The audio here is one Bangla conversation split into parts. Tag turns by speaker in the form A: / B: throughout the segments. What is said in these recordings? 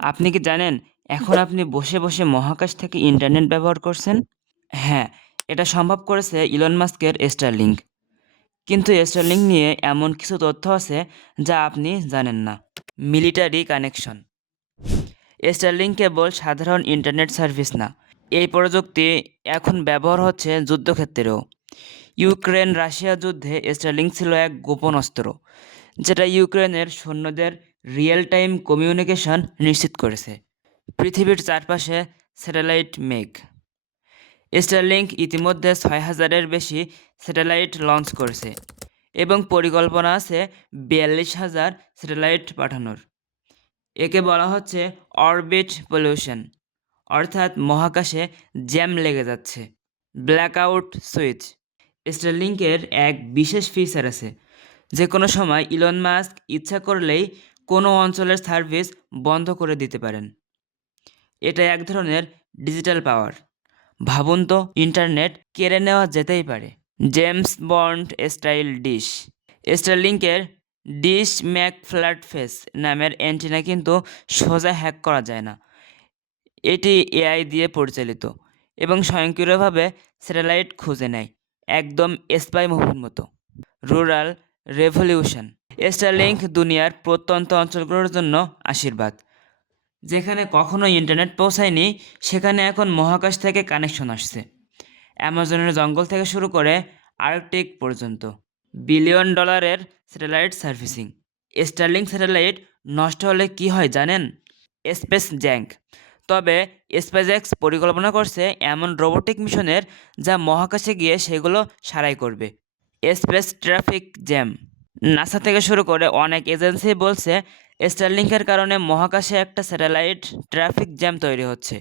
A: আপনি কি জানেন এখন আপনি বসে বসে মহাকাশ থেকে ইন্টারনেট ব্যবহার করছেন? হ্যাঁ এটা সম্ভব করেছে ইলন মাস্কের স্টারলিংক কিন্তু স্টারলিংক নিয়ে এমন কিছু তথ্য আছে যা আপনি জানেন না। Military connection. স্টারলিংক কেবল সাধারণ ইন্টারনেট সার্ভিস না, এই প্রযুক্তি এখন ব্যবহার হচ্ছে যুদ্ধক্ষেত্রেও। ইউক্রেন রাশিয়া যুদ্ধে স্টারলিংক ছিল এক গোপন অস্ত্র, যেটা ইউক্রেনের সৈন্যদের রিয়েল টাইম কমিউনিকেশন নিশ্চিত করেছে। পৃথিবীর চারপাশে স্যাটেলাইট মেঘ। স্টারলিংক ইতিমধ্যে ছয় হাজারের বেশি স্যাটেলাইট লঞ্চ করেছে এবং পরিকল্পনা আছে বিয়াল্লিশ হাজার স্যাটেলাইট পাঠানোর। একে বলা হচ্ছে অরবিট পলিউশন অর্থাৎ মহাকাশে জ্যাম লেগে যাচ্ছে ব্ল্যাকআউট সুইচ স্টারলিংকের এক বিশেষ ফিচার আছে যে কোনো সময় ইলন মাস্ক ইচ্ছা করলেই কোনো অঞ্চলের সার্ভিস বন্ধ করে দিতে পারেন। এটা এক ধরনের ডিজিটাল পাওয়ার। ভাবুন তো, ইন্টারনেট কেড়ে নেওয়া যেতেই পারে। James Bond style dish. স্টারলিংকের dish Mac flat face নামের অ্যান্টিনা কিন্তু সোজা হ্যাক করা যায় না। এটি এআই দিয়ে পরিচালিত এবং স্বয়ংক্রিয়ভাবে স্যাটেলাইট খুঁজে নেয়, একদম স্পাই মুভির মতো। Rural revolution. স্টারলিংক দুনিয়ার প্রত্যন্ত অঞ্চলগুলোর জন্য আশীর্বাদ। যেখানে কখনো ইন্টারনেট পৌঁছায়নি, সেখানে এখন মহাকাশ থেকে কানেকশন আসছে। অ্যামাজনের জঙ্গল থেকে শুরু করে আর্কটিক পর্যন্ত। বিলিয়ন ডলারের স্যাটেলাইট সার্ভিসিং। স্টারলিং স্যাটেলাইট নষ্ট হলে কি হয় জানেন? Space junk. তবে স্পেসএক্স পরিকল্পনা করছে এমন রোবোটিক মিশনের যা মহাকাশে গিয়ে সেগুলো সারাই করবে। Space traffic jam. নাসা থেকে শুরু করে অনেক এজেন্সি বলছে স্টারলিংকের কারণে মহাকাশে একটা স্যাটেলাইট ট্রাফিক জ্যাম তৈরি হচ্ছে,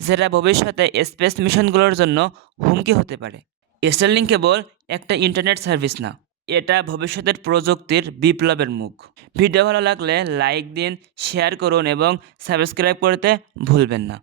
A: যেটা ভবিষ্যতে স্পেস মিশনগুলোর জন্য হুমকি হতে পারে। স্টারলিং কেবল একটা ইন্টারনেট সার্ভিস না, এটা ভবিষ্যতের প্রযুক্তির বিপ্লবের মুখ। ভিডিও ভালো লাগলে লাইক দিন, শেয়ার করুন এবং সাবস্ক্রাইব করতে ভুলবেন না।